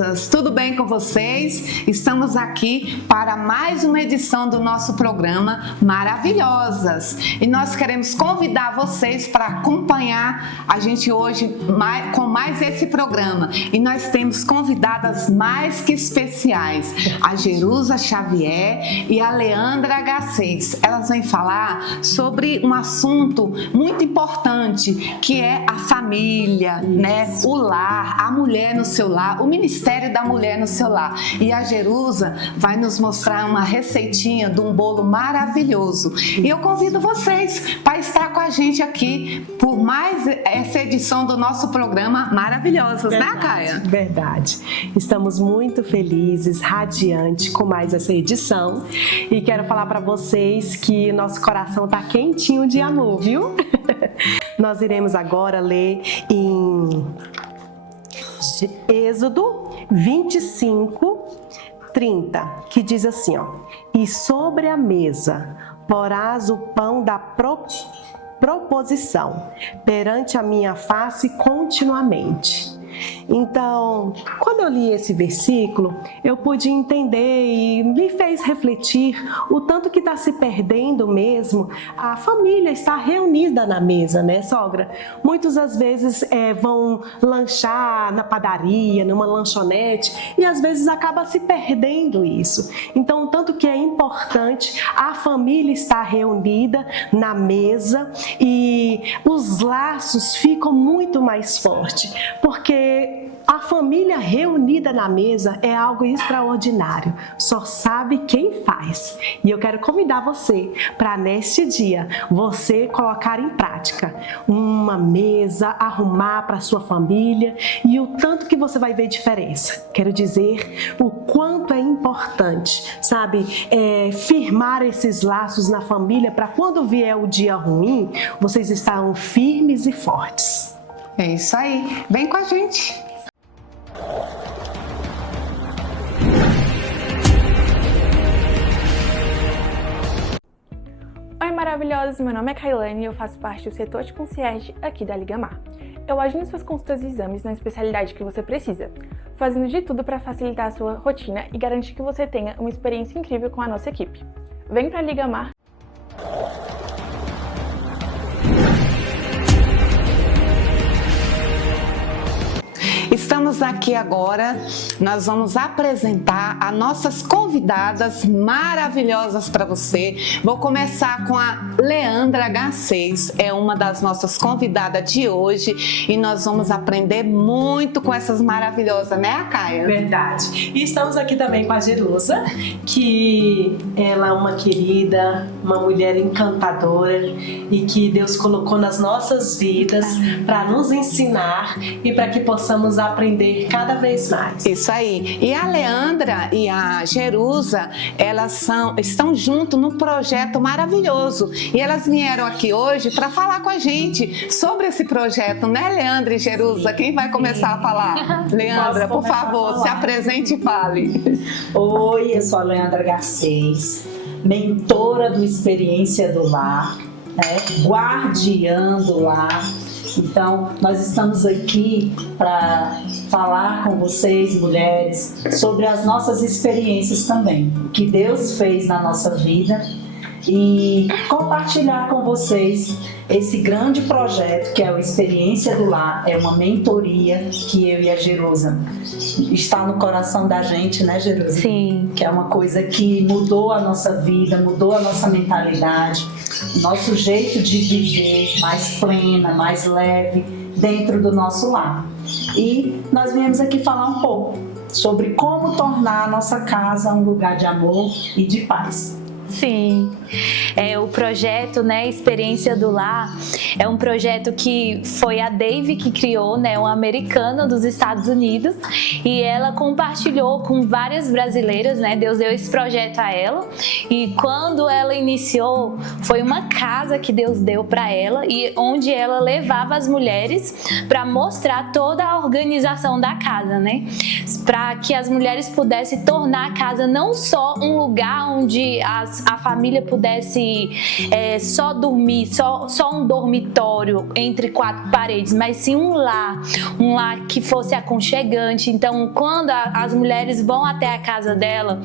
maravilhosas! Tudo bem com vocês? Estamos aqui para mais uma edição do nosso programa Maravilhosas. E nós queremos convidar vocês para acompanhar a gente hoje com mais esse programa. E nós temos convidadas mais que especiais, a Jerusa Xavier e a Leandra H6. Elas vêm falar sobre um assunto muito importante, que é a família, né? O lar, a mulher no seu lar, o ministério da mulher no seu lar. E a Jerusa vai nos mostrar uma receitinha de um bolo maravilhoso. E eu convido vocês para estar com a gente aqui por mais essa edição do nosso programa Maravilhosas, verdade, né, Caia? Verdade. Estamos muito felizes, radiantes com mais essa edição. E quero falar para vocês que nosso coração está quentinho de amor, viu? Nós iremos agora ler em Êxodo 25:30, que diz assim, ó: E sobre a mesa porás o pão da proposição perante a minha face continuamente. Então, quando eu li esse versículo, eu pude entender e me fez refletir o tanto que está se perdendo mesmo a família estar reunida na mesa, né, sogra? Muitas às vezes vão lanchar na padaria, numa lanchonete, e às vezes acaba se perdendo isso. Então, tanto que é importante a família estar reunida na mesa e os laços ficam muito mais fortes, porque a família reunida na mesa é algo extraordinário, só sabe quem faz. E eu quero convidar você para neste dia, você colocar em prática uma mesa, arrumar para sua família, e o tanto que você vai ver diferença. Quero dizer o quanto é importante, sabe, firmar esses laços na família para quando vier o dia ruim, vocês estarão firmes e fortes. É isso aí, vem com a gente! Oi maravilhosas, meu nome é Kailane e eu faço parte do setor de concierge aqui da Liga Mar. Eu agendo suas consultas e exames na especialidade que você precisa, fazendo de tudo para facilitar a sua rotina e garantir que você tenha uma experiência incrível com a nossa equipe. Vem pra Liga Mar! Estamos aqui agora, nós vamos apresentar as nossas convidadas maravilhosas para você. Vou começar com a Leandra H6, é uma das nossas convidadas de hoje e nós vamos aprender muito com essas maravilhosas, né, Caia? Verdade. E estamos aqui também com a Jerusa, que ela é uma querida, uma mulher encantadora e que Deus colocou nas nossas vidas para nos ensinar e para que possamos aprender cada vez mais. Isso aí. E a Leandra e a Jerusa, elas estão junto num projeto maravilhoso. E elas vieram aqui hoje para falar com a gente sobre esse projeto, né, Leandra e Jerusa? Quem vai começar a falar? Leandra, por favor, se apresente e fale. Oi, eu sou a Leandra H6, mentora do Experiência do Lar, né? Guardiã do Lar. Então, nós estamos aqui para falar com vocês, mulheres, sobre as nossas experiências também, o que Deus fez na nossa vida e compartilhar com vocês esse grande projeto que é o Experiência do Lar, é uma mentoria que eu e a Jerusa está no coração da gente, né, Jerusa? Sim. Que é uma coisa que mudou a nossa vida, mudou a nossa mentalidade, o nosso jeito de viver mais plena, mais leve dentro do nosso lar. E nós viemos aqui falar um pouco sobre como tornar a nossa casa um lugar de amor e de paz. Sim, o projeto, né, Experiência do Lar, é um projeto que foi a Dave que criou, né, uma americana dos Estados Unidos, e ela compartilhou com várias brasileiras, né, Deus deu esse projeto a ela, e quando ela iniciou, foi uma casa que Deus deu para ela, e onde ela levava as mulheres para mostrar toda a organização da casa, né, para que as mulheres pudessem tornar a casa não só um lugar onde a família pudesse só dormir, só um dormitório, dormitório entre 4 paredes, mas sim um lar que fosse aconchegante. Então, quando as mulheres iam até a casa dela,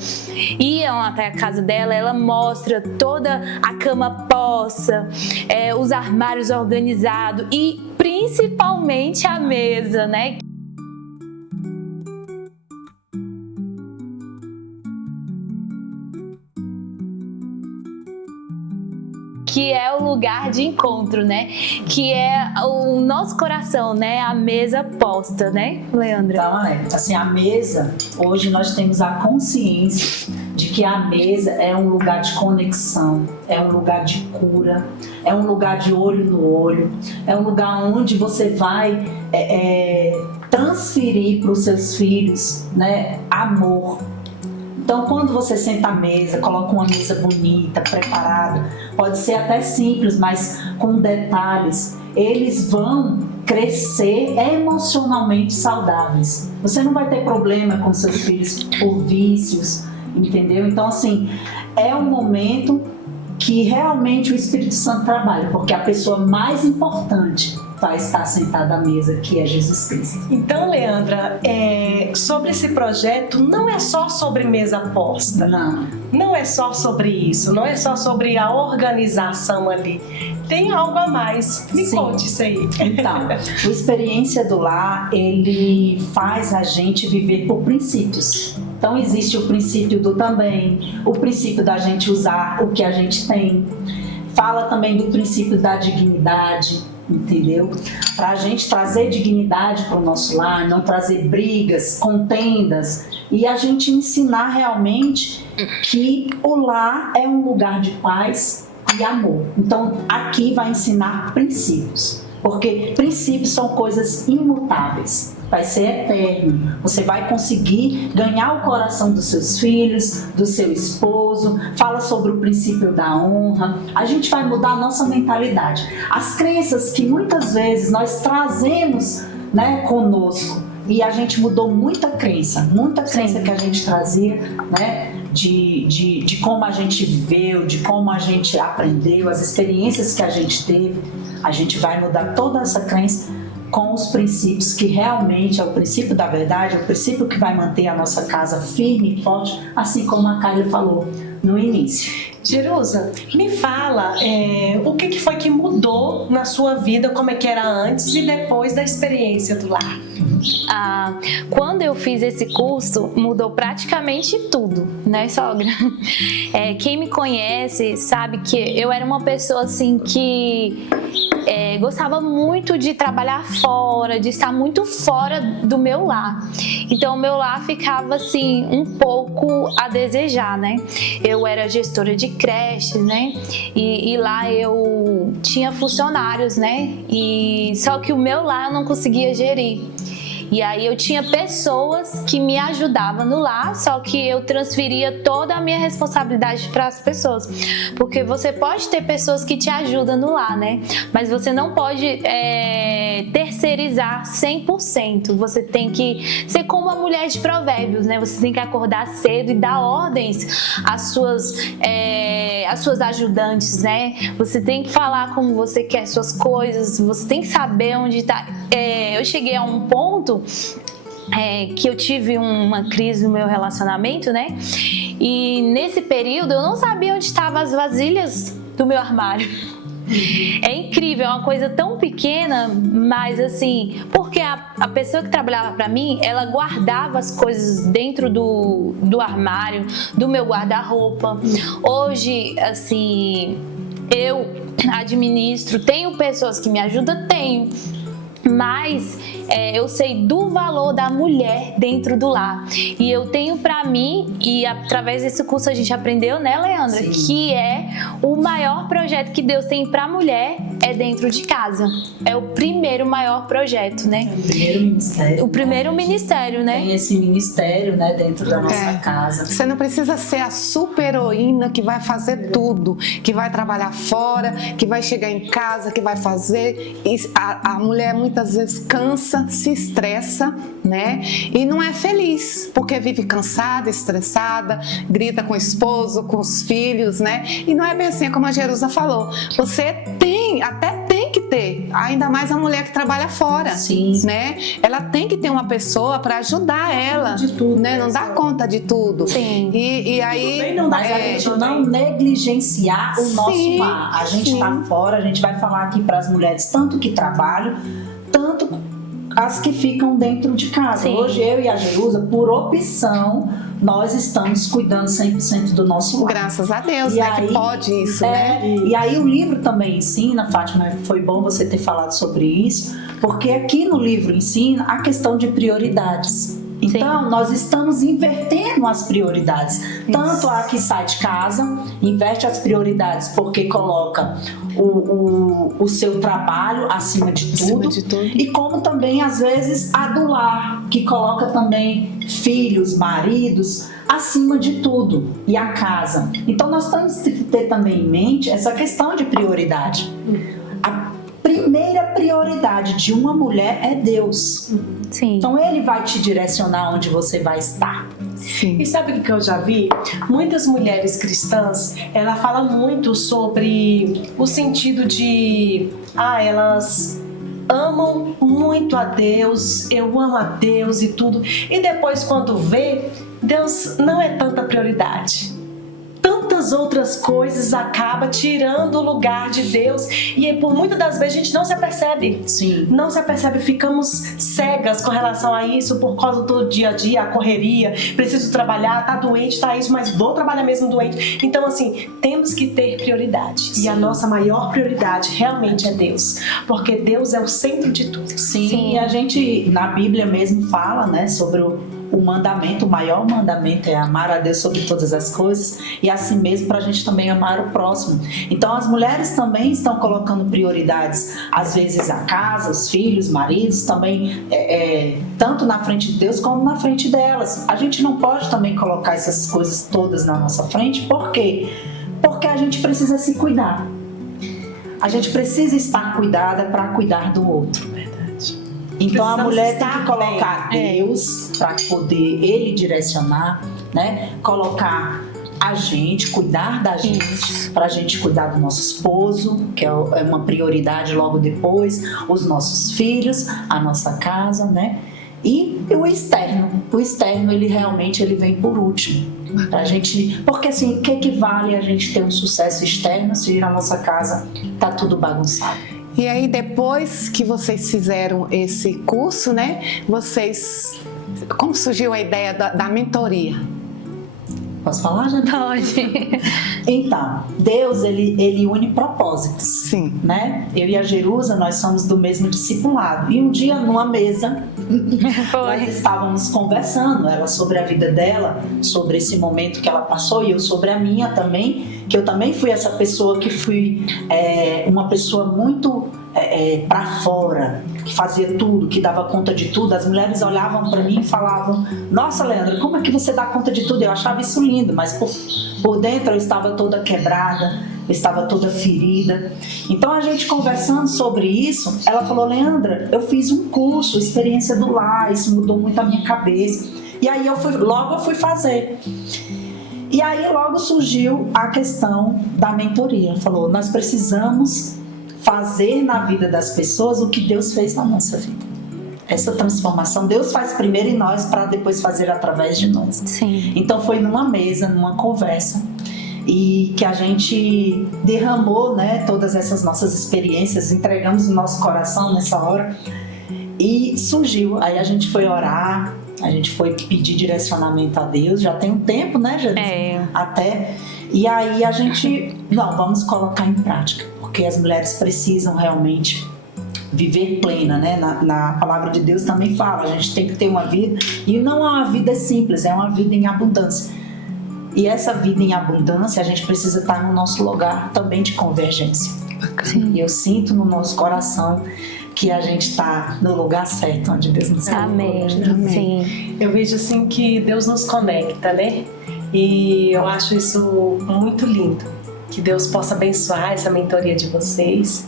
ela mostra toda a cama posta, os armários organizados e principalmente a mesa, né? Que é o lugar de encontro, né? Que é o nosso coração, né? A mesa posta, né, Leandra? Então, assim, a mesa, hoje nós temos a consciência de que a mesa é um lugar de conexão, é um lugar de cura, é um lugar de olho no olho, é um lugar onde você vai transferir para os seus filhos, né, amor. Então, quando você senta à mesa, coloca uma mesa bonita, preparada, pode ser até simples, mas com detalhes, eles vão crescer emocionalmente saudáveis. Você não vai ter problema com seus filhos por vícios, entendeu? Então, assim, é um momento que realmente o Espírito Santo trabalha, porque a pessoa mais importante vai estar sentada à mesa, que é Jesus Cristo. Então, Leandra, sobre esse projeto, não é só sobre mesa posta. Não é só sobre isso, não é só sobre a organização ali. Tem algo a mais. Me conte isso aí. Então, o Experiência do Lar, ele faz a gente viver por princípios. Então, existe o princípio do também, o princípio da gente usar o que a gente tem. Fala também do princípio da dignidade, entendeu? Para a gente trazer dignidade para o nosso lar, não trazer brigas, contendas, e a gente ensinar realmente que o lar é um lugar de paz e amor. Então, aqui vai ensinar princípios, porque princípios são coisas imutáveis. Vai ser eterno. Você vai conseguir ganhar o coração dos seus filhos, do seu esposo. Fala sobre o princípio da honra. A gente vai mudar a nossa mentalidade. As crenças que muitas vezes nós trazemos, né, conosco, e a gente mudou muita crença que a gente trazia, né, de como a gente viveu, de como a gente aprendeu, as experiências que a gente teve. A gente vai mudar toda essa crença com os princípios que realmente é o princípio da verdade, é o princípio que vai manter a nossa casa firme e forte, assim como a Kylie falou no início. Jerusa, me fala o que foi que mudou na sua vida, como é que era antes e depois da experiência do lar? Quando eu fiz esse curso, mudou praticamente tudo, né, sogra? Quem me conhece sabe que eu era uma pessoa assim que gostava muito de trabalhar fora, de estar muito fora do meu lar. Então, o meu lar ficava assim um pouco a desejar, né? Eu era gestora de creche, né? E lá eu tinha funcionários, né? E só que o meu lar eu não conseguia gerir. E aí eu tinha pessoas que me ajudavam no lar, só que eu transferia toda a minha responsabilidade para as pessoas. Porque você pode ter pessoas que te ajudam no lar, né? Mas você não pode terceirizar 100%. Você tem que ser como a mulher de Provérbios, né? Você tem que acordar cedo e dar ordens às suas ajudantes, né? Você tem que falar como você quer suas coisas, você tem que saber onde está. Eu cheguei a um ponto que eu tive uma crise no meu relacionamento, né? E nesse período eu não sabia onde estavam as vasilhas do meu armário. É incrível, é uma coisa tão pequena, mas assim, porque a pessoa que trabalhava para mim, ela guardava as coisas dentro do armário, do meu guarda-roupa. Hoje, assim, eu administro, tenho pessoas que me ajudam, tenho. Mas eu sei do valor da mulher dentro do lar. E eu tenho pra mim, e através desse curso a gente aprendeu, né, Leandra? Sim. Que é o maior projeto que Deus tem pra mulher é dentro de casa. É o primeiro maior projeto, né? O primeiro ministério. O primeiro ministério, né? Tem esse ministério, né, dentro da nossa casa. Você não precisa ser a super heroína que vai fazer tudo, que vai trabalhar fora, que vai chegar em casa, que vai fazer. A mulher muitas vezes cansa, se estressa, né? E não é feliz, porque vive cansada, estressada, grita com o esposo, com os filhos, né? E não é bem assim como a Jerusa falou. Você até tem que ter ainda mais a mulher que trabalha fora, Sim. né? Ela tem que ter uma pessoa para ajudar ela, De tudo, né? Não dá conta de tudo. Sim. E aí Também não dá Mas a É, gente não negligenciar o nosso Sim, lar. A gente sim. tá fora, a gente vai falar aqui para as mulheres, tanto que trabalham, tanto as que ficam dentro de casa. Sim. Hoje eu e a Jerusa, por opção, nós estamos cuidando 100% do nosso lar. graças a Deus, E né? aí, Que pode isso, né? E aí o livro também ensina, Fátima, foi bom você ter falado sobre isso, porque aqui no livro ensina a questão de prioridades. Então, nós estamos invertendo as prioridades. Tanto a que sai de casa, inverte as prioridades porque coloca o seu trabalho acima de tudo. E como também, às vezes, a do lar, que coloca também filhos, maridos, acima de tudo. E a casa. Então, nós temos que ter também em mente essa questão de prioridade. A primeira prioridade de uma mulher é Deus. Sim. Então ele vai te direcionar onde você vai estar. Sim. E sabe o que eu já vi? Muitas mulheres cristãs, ela fala muito sobre o sentido de elas amam muito a Deus, eu amo a Deus e tudo. E depois quando vê, Deus não é tanta prioridade. Tantas outras coisas acaba tirando o lugar de Deus e por muitas das vezes a gente não se apercebe. Sim. Não se apercebe, ficamos cegas com relação a isso por causa do dia a dia, a correria, preciso trabalhar, tá doente, tá isso, mas vou trabalhar mesmo doente. Então assim, temos que ter prioridade. Sim. E a nossa maior prioridade realmente é Deus, porque Deus é o centro de tudo. Sim, e a gente na Bíblia mesmo fala, né, sobre o mandamento, o maior mandamento é amar a Deus sobre todas as coisas e assim mesmo para a gente também amar o próximo. Então as mulheres também estão colocando prioridades, às vezes a casa, os filhos, maridos, também tanto na frente de Deus como na frente delas. A gente não pode também colocar essas coisas todas na nossa frente, por quê? Porque a gente precisa se cuidar. A gente precisa estar cuidada para cuidar do outro. Então a mulher tem que colocar Deus para poder ele direcionar, né? Colocar a gente, cuidar da gente, para a gente cuidar do nosso esposo, que é uma prioridade logo depois, os nossos filhos, a nossa casa, né? E o externo ele realmente ele vem por último. Pra gente, porque assim, o que vale a gente ter um sucesso externo se na nossa casa tá tudo bagunçado? E aí, depois que vocês fizeram esse curso, né? Como surgiu a ideia da mentoria? Posso falar, já? Pode. Então, Deus, ele une propósitos. Sim. Né? Eu e a Jerusa, nós somos do mesmo discipulado. E um dia, numa mesa, nós estávamos conversando, ela sobre a vida dela, sobre esse momento que ela passou, e eu sobre a minha também, que eu também fui essa pessoa que fui uma pessoa muito para fora, que fazia tudo, que dava conta de tudo. As mulheres olhavam para mim e falavam: nossa, Leandra, como é que você dá conta de tudo? Eu achava isso lindo, mas por dentro eu estava toda quebrada, eu estava toda ferida. Então a gente conversando sobre isso, ela falou: Leandra, eu fiz um curso, experiência do lar, isso mudou muito a minha cabeça. E aí eu fui fazer. E aí logo surgiu a questão da mentoria. Ela falou: nós precisamos fazer na vida das pessoas o que Deus fez na nossa vida. Essa transformação Deus faz primeiro em nós para depois fazer através de nós. Sim. Então foi numa mesa, numa conversa, e que a gente derramou, né, todas essas nossas experiências, entregamos o nosso coração nessa hora e surgiu. Aí a gente foi orar, a gente foi pedir direcionamento a Deus, já tem um tempo, né, Jesus? Até. E aí a gente, vamos colocar em prática, porque as mulheres precisam realmente viver plena, né? Na palavra de Deus também fala, a gente tem que ter uma vida, e não é uma vida simples, é uma vida em abundância. E essa vida em abundância, a gente precisa estar no nosso lugar também de convergência. Sim. E eu sinto no nosso coração que a gente está no lugar certo, onde Deus nos colocou. Amém. Sim. Eu vejo assim que Deus nos conecta, né? E eu acho isso muito lindo, que Deus possa abençoar essa mentoria de vocês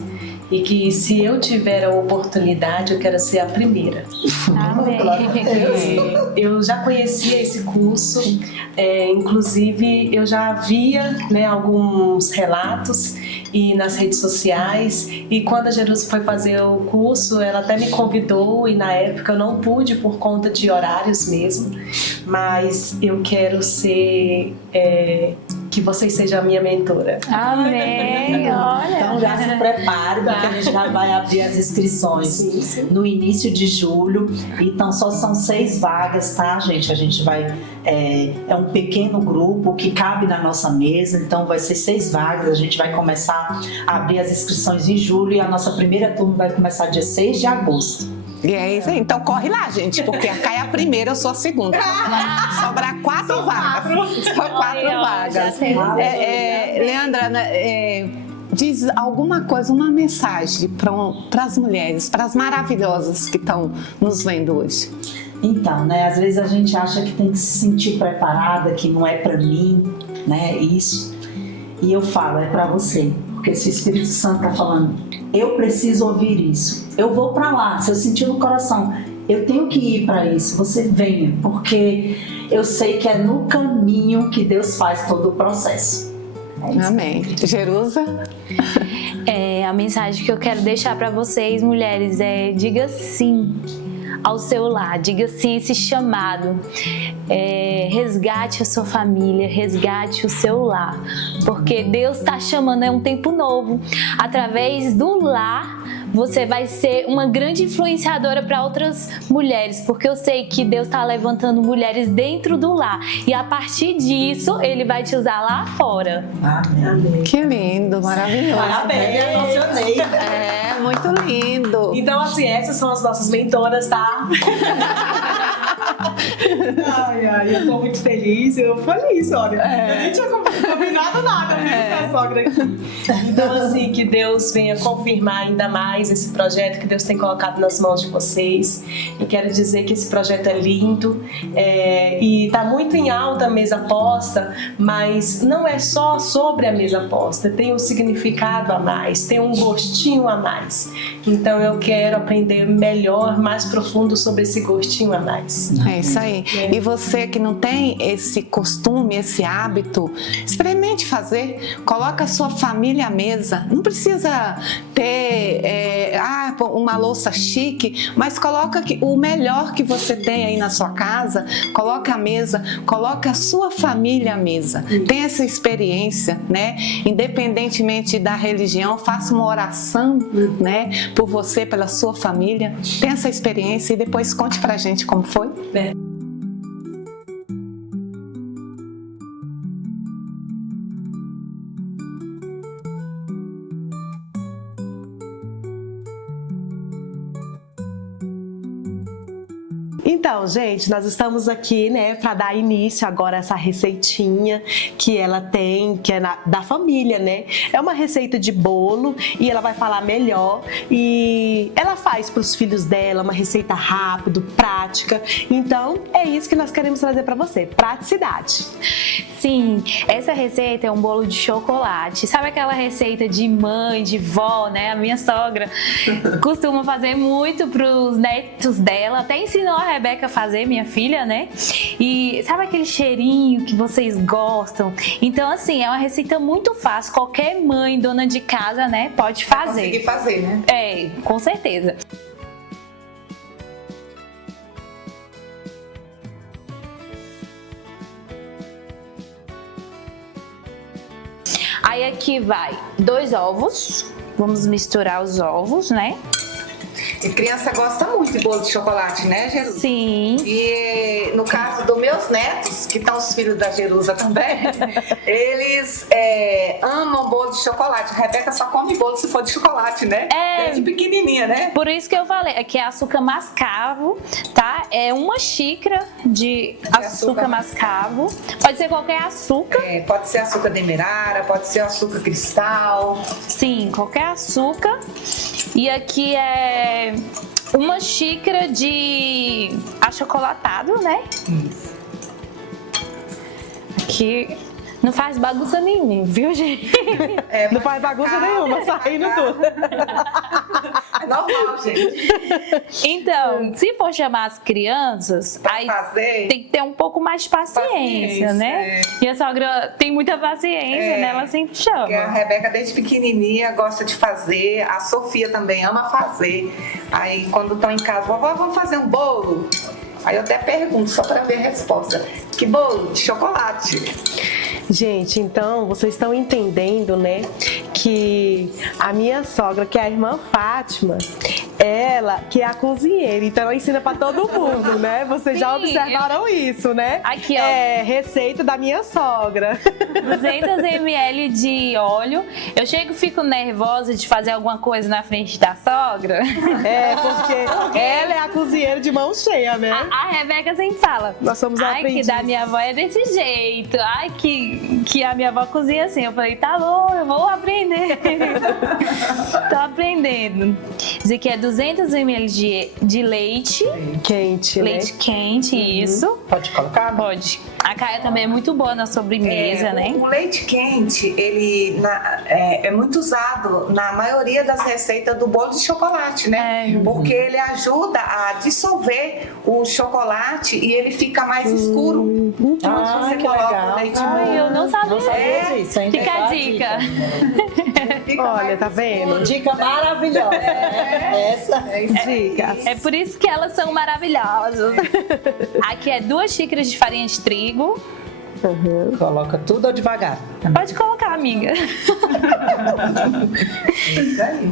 e que se eu tiver a oportunidade, eu quero ser a primeira. Amém. Eu já conhecia esse curso, inclusive eu já via, né, alguns relatos e nas redes sociais. E quando a Jerusa foi fazer o curso, ela até me convidou e na época eu não pude por conta de horários mesmo. Mas eu quero ser... que vocês sejam a minha mentora. Amém! Olha! Então já se prepare, porque a gente já vai abrir as inscrições no início de julho. Então só são 6 vagas, tá, gente? A gente vai... É um pequeno grupo que cabe na nossa mesa, então vai ser 6 vagas. A gente vai começar a abrir as inscrições em julho e a nossa primeira turma vai começar dia 6 de agosto. E é isso aí. Então corre lá, gente, porque a Caia é a primeira, eu sou a segunda. Sobrar 4 vagas. Só 4 vagas. Leandra, diz alguma coisa, uma mensagem para as mulheres, para as maravilhosas que estão nos vendo hoje. Então, né, às vezes a gente acha que tem que se sentir preparada, que não é para mim, né, isso. E eu falo, é para você, porque se o Espírito Santo está falando, eu preciso ouvir isso, eu vou para lá, se eu sentir no coração, eu tenho que ir para isso, você venha, porque eu sei que é no caminho que Deus faz todo o processo. Amém. Jerusa? A mensagem que eu quero deixar para vocês, mulheres, diga sim ao seu lar, diga sim a esse chamado, resgate a sua família, resgate o seu lar, porque Deus está chamando, é um tempo novo. Através do lar você vai ser uma grande influenciadora para outras mulheres, porque eu sei que Deus está levantando mulheres dentro do lar e a partir disso Ele vai te usar lá fora. Amém. Que lindo, maravilhoso. Parabéns, me emocionei. Muito lindo. Então, assim, essas são as nossas mentoras, tá? Ai, eu tô muito feliz. Eu falei isso, olha. Eu nem tinha combinado nada com a sogra aqui. Então, assim, que Deus venha confirmar ainda mais esse projeto que Deus tem colocado nas mãos de vocês. E quero dizer que esse projeto é lindo e tá muito em alta a mesa posta, mas não é só sobre a mesa posta, tem um significado a mais, tem um gostinho a mais. Então eu quero aprender melhor, mais profundo sobre esse gostinho a mais. É isso aí. E você que não tem esse costume, esse hábito, experimente fazer. Coloca a sua família à mesa. Não precisa ter uma louça chique, mas coloca o melhor que você tem aí na sua casa. Coloca a mesa, coloca a sua família à mesa. Tem essa experiência, né? Independentemente da religião, faça uma oração, né? Por você, pela sua família. Tem essa experiência e depois conte pra gente como foi. Então, gente, nós estamos aqui, né, para dar início agora a essa receitinha que ela tem, que é da família, né? É uma receita de bolo e ela vai falar melhor e ela faz para os filhos dela uma receita rápida, prática. Então, é isso que nós queremos trazer para você, praticidade. Sim, essa receita é um bolo de chocolate. Sabe aquela receita de mãe, de vó, né? A minha sogra costuma fazer muito pros netos dela. Até ensinou a Rebeca a fazer, minha filha, né? E sabe aquele cheirinho que vocês gostam? Então, assim, é uma receita muito fácil. Qualquer mãe, dona de casa, né, pode fazer. Conseguir fazer, né? Com certeza. Aí aqui vai 2 ovos, vamos misturar os ovos, né? E criança gosta muito de bolo de chocolate, né, Jerusa? Sim. E no caso dos meus netos, que estão os filhos da Jerusa também, eles amam bolo de chocolate. A Rebeca só come bolo se for de chocolate, né? Desde pequenininha, né? Por isso que eu falei, aqui é açúcar mascavo, tá? É 1 xícara de açúcar mascavo. Pode ser qualquer açúcar. Pode ser açúcar demerara, pode ser açúcar cristal. Sim, qualquer açúcar. E aqui é 1 xícara de achocolatado, né? Aqui não faz bagunça nenhuma, viu, gente? Não faz bagunça nenhuma, saindo tudo. normal, gente. Então, se for chamar as crianças, Pra aí fazer. tem que ter um pouco mais de paciência, né? E a sogra tem muita paciência, né? Ela sempre chama. Porque a Rebeca, desde pequenininha, gosta de fazer. A Sofia também ama fazer. Aí, quando estão em casa, vovó, vamos fazer um bolo? Aí eu até pergunto, só para ver a resposta. Que bolo? De chocolate. Gente, então vocês estão entendendo, né, que a minha sogra, que é a irmã Fátima, ela que é a cozinheira, então ela ensina pra todo mundo, né? Vocês já Sim, observaram isso, né? Aqui, ó. É receita da minha sogra. 200 ml de óleo. Eu chego e fico nervosa de fazer alguma coisa na frente da sogra. É, porque ela é a cozinheira de mão cheia, né? A Rebeca sempre fala. Nós somos Ai, que aprendizes. da minha avó é desse jeito. Ai, que a minha avó cozinha assim. Eu falei, tá bom, eu vou aprender. Tô aprendendo. Isso aqui é 200 ml de leite. Quente, Leite né? quente, isso. Pode colocar? Pode. A Caia também é muito boa na sobremesa, né? O leite quente, ele é muito usado na maioria das receitas do bolo de chocolate, né? Porque ele ajuda a dissolver o chocolate e ele fica mais escuro. Quando você que coloca legal. o leite Ai, eu não sabia. Não sabia disso, hein? Fica a dica. fica Olha, mais tá vendo? Dica maravilhosa. Essa. Dicas. É por isso que elas são maravilhosas. Aqui é 2 xícaras de farinha de trigo. Coloca tudo devagar. Pode colocar, amiga. Isso aí.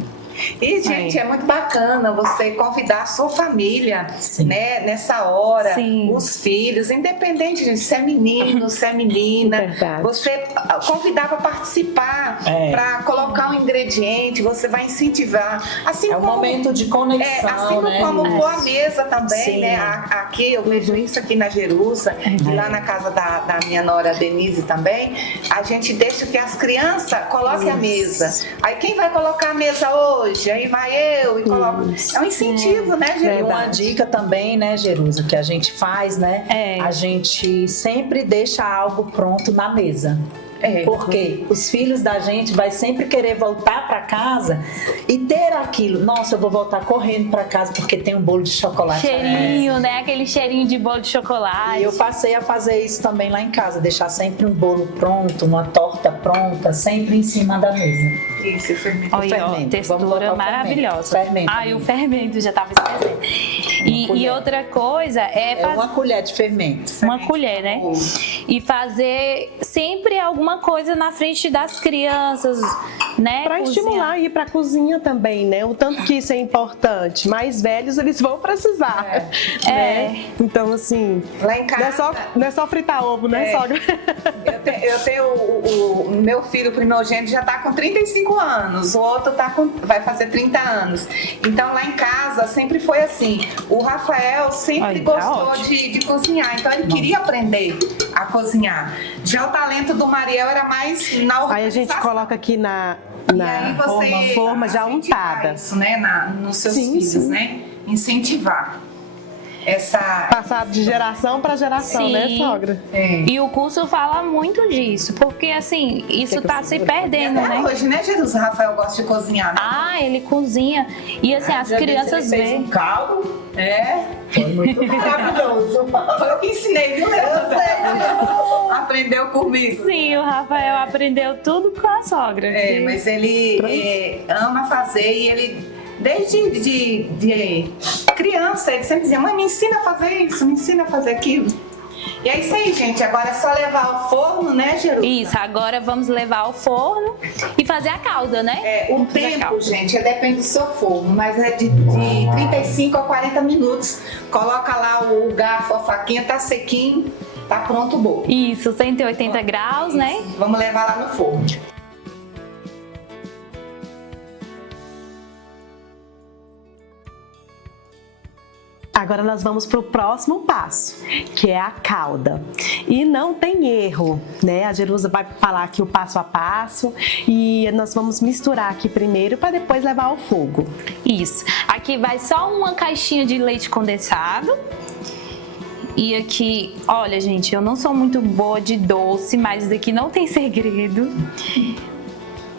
E, gente, é muito bacana você convidar a sua família, né, nessa hora, Sim. os filhos, independente de se é menino, se é menina, Verdade. você convidar para participar, para colocar um ingrediente, você vai incentivar. Assim É um como, momento de conexão, assim né? como pôr a mesa também, Sim. né? Aqui eu vejo isso aqui na Jerusa, e lá na casa da minha nora Denise também, a gente deixa que as crianças coloquem a mesa. Aí quem vai colocar a mesa hoje? Aí vai eu e coloco. É um incentivo, né, E Jerusa? uma dica também, né, Jerusa, que a gente faz, né? A gente sempre deixa algo pronto na mesa. Porque os filhos da gente vai sempre querer voltar para casa e ter aquilo. Nossa, eu vou voltar correndo para casa porque tem um bolo de chocolate. Cheirinho, né? Aquele cheirinho de bolo de chocolate. E eu passei a fazer isso também lá em casa, deixar sempre um bolo pronto, uma torta pronta, sempre em cima da mesa. Isso, fermento. Olha, ó, Vamos botar textura o maravilhosa. fermento. Ai, o fermento já estava esquecendo. E outra coisa é fazer uma colher de fermento. uma colher, né? E fazer sempre alguma coisa na frente das crianças, né? Para estimular a ir para a cozinha também, né? O tanto que isso é importante. Mais velhos eles vão precisar, né? Então, assim, Lá em casa, não é só fritar ovo, né, sogra? eu tenho o meu filho primogênito já tá com 35 anos, o outro vai fazer 30 anos. Então lá em casa sempre foi assim. O Rafael sempre gostou de cozinhar, então ele queria aprender a cozinhar. Já o talento do Mariel era mais na organização. Aí a gente coloca aqui na forma já incentivar untada. isso, né, nos seus filhos, sim. né? Incentivar. Passado de geração para geração, né, sogra? E o curso fala muito disso, porque assim, isso tá se perdendo, Até né? hoje, né, Jesus? O Rafael gosta de cozinhar, né? Ah, ele cozinha. E assim, as crianças Ele fez veem. um caldo. Foi muito Maravilhoso. Foi eu que ensinei, viu, Leandro? Aprendeu comigo. Sim, o Rafael aprendeu tudo com a sogra. Mas ele ama fazer e ele, desde de criança, ele sempre dizia: mãe, me ensina a fazer isso, me ensina a fazer aquilo. E é isso aí, gente. Agora é só levar ao forno, né, Jerusa? Isso, agora vamos levar ao forno e fazer a calda, né? O tempo, gente, depende do seu forno, mas é de 35 a 40 minutos. Coloca lá o garfo, a faquinha, tá sequinho, tá pronto o bolo. Isso, 180 graus, né? Vamos levar lá no forno. Agora nós vamos para o próximo passo, que é a calda. E não tem erro, né? A Jerusa vai falar aqui o passo a passo e nós vamos misturar aqui primeiro para depois levar ao fogo. Isso. Aqui vai só uma caixinha de leite condensado. E aqui, olha, gente, eu não sou muito boa de doce, mas isso aqui não tem segredo.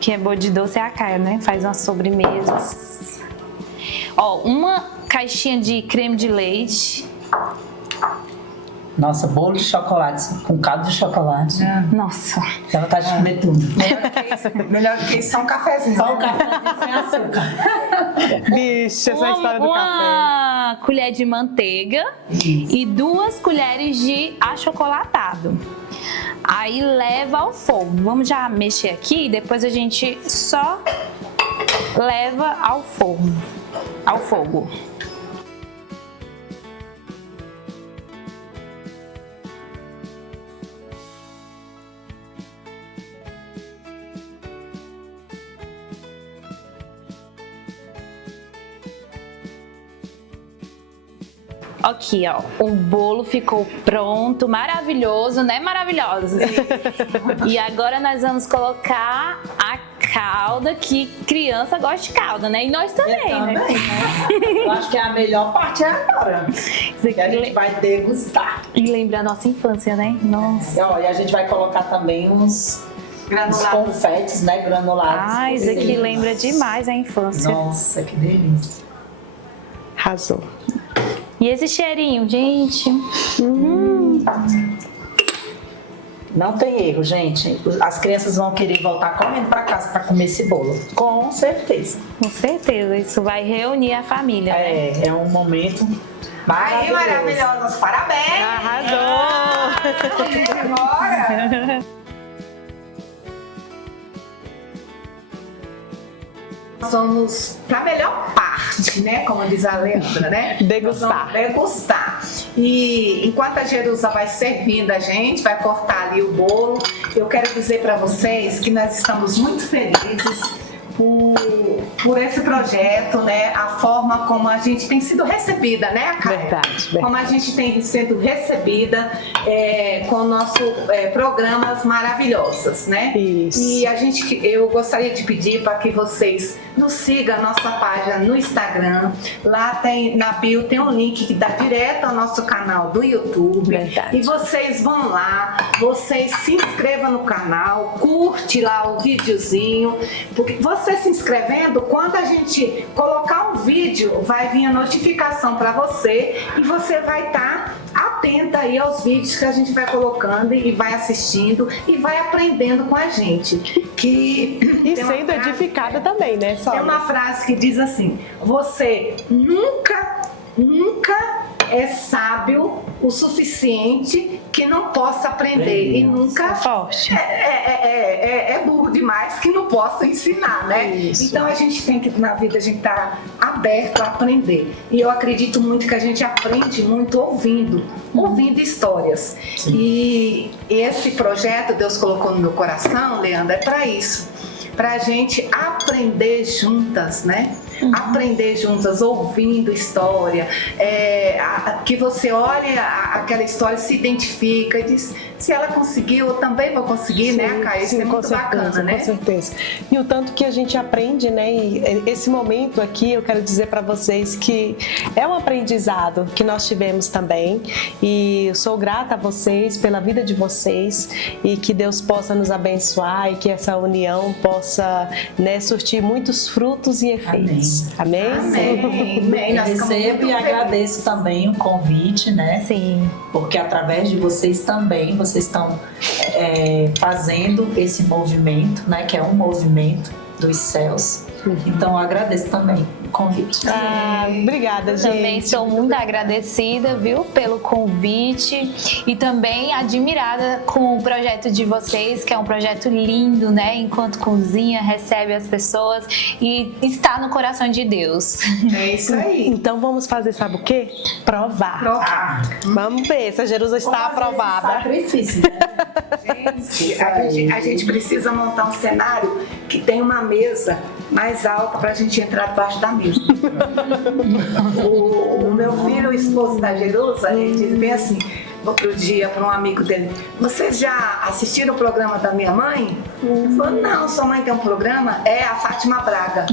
Quem é boa de doce é a Caia, né? Faz umas sobremesas. Ó, uma caixinha de creme de leite. Nossa, bolo de chocolate com caldo de chocolate. Nossa. Dá vontade de comer tudo. Melhor que isso, só um cafezinho. Só um cafezinho sem açúcar. Bicho, essa história do café. Uma colher de manteiga e 2 colheres de achocolatado. Aí leva ao fogo. Vamos já mexer aqui e depois a gente só leva ao fogo. Aqui, ó, o bolo ficou pronto, maravilhoso, né? Maravilhoso. E agora nós vamos colocar a calda, que criança gosta de calda, né? E nós também, né? Eu acho que a melhor parte é agora. Que a gente vai degustar. E lembra a nossa infância, né? Nossa. E a gente vai colocar também uns confetes, né? Granulados. Ah, isso aqui lembra demais a infância. Nossa, que delícia. Arrasou. E esse cheirinho, gente? Não tem erro, gente. As crianças vão querer voltar correndo para casa para comer esse bolo. Com certeza. Com certeza, isso vai reunir a família, né? É um momento Aí, maravilhoso. maravilhosas, parabéns! Arrasou! Agora! Nós vamos para a melhor parte, né? Como diz a Leandra, né? Degustar. Nós vamos degustar. E enquanto a Jerusa vai servindo a gente, vai cortar ali o bolo, eu quero dizer para vocês que nós estamos muito felizes por esse projeto, né? A forma como a gente tem sido recebida, né, Caio? Verdade. Como a gente tem sido recebida com nossos programas maravilhosos, né? Isso. E eu gostaria de pedir para que vocês nos sigam a nossa página no Instagram. Lá na bio tem um link que dá direto ao nosso canal do YouTube. Verdade. E vocês vão lá, vocês se inscrevam no canal, curte lá o videozinho, porque você se inscrevendo, quando a gente colocar um vídeo, vai vir a notificação para você e você vai estar atenta aí aos vídeos que a gente vai colocando e vai assistindo e vai aprendendo com a gente. E sendo edificada também, né, Sônia? Tem uma frase que diz assim: você nunca é sábio o suficiente que não possa aprender e nunca forte. é burro demais que não possa ensinar, né? Isso. Então a gente tem que, na vida, a gente tá aberto a aprender. E eu acredito muito que a gente aprende muito ouvindo histórias. E esse projeto Deus colocou no meu coração, Leandra, é para isso. Para a gente aprender juntas, né? Aprender juntas, ouvindo história, que você olha aquela história, se identifica e diz: se ela conseguiu, eu também vou conseguir, né, Caio? Isso é muito bacana, né? Com certeza. E o tanto que a gente aprende, né? E esse momento aqui, eu quero dizer para vocês que é um aprendizado que nós tivemos também. E eu sou grata a vocês pela vida de vocês e que Deus possa nos abençoar e que essa união possa, né, surtir muitos frutos e efeitos. Amém? Amém. Eu recebo e agradeço também o convite, né? Sim. Porque através de vocês também, vocês estão fazendo esse movimento, né? Que é um movimento dos céus. Então eu agradeço também o convite. Obrigada, gente. Também sou muito agradecida, viu, pelo convite e também admirada com o projeto de vocês, que é um projeto lindo, né? Enquanto cozinha, recebe as pessoas e está no coração de Deus. É isso aí. Então vamos fazer, sabe o quê? Provar. Vamos ver se a Jerusa está aprovada. Sacrifício, né? Gente, a gente precisa montar um cenário que tem uma mesa mais alta para a gente entrar debaixo da mesa. O meu filho, o esposo da Jerusa, ele diz bem assim, outro dia, para um amigo dele: vocês já assistiram o programa da minha mãe? Ele falou: não, sua mãe tem um programa? É a Fátima Braga.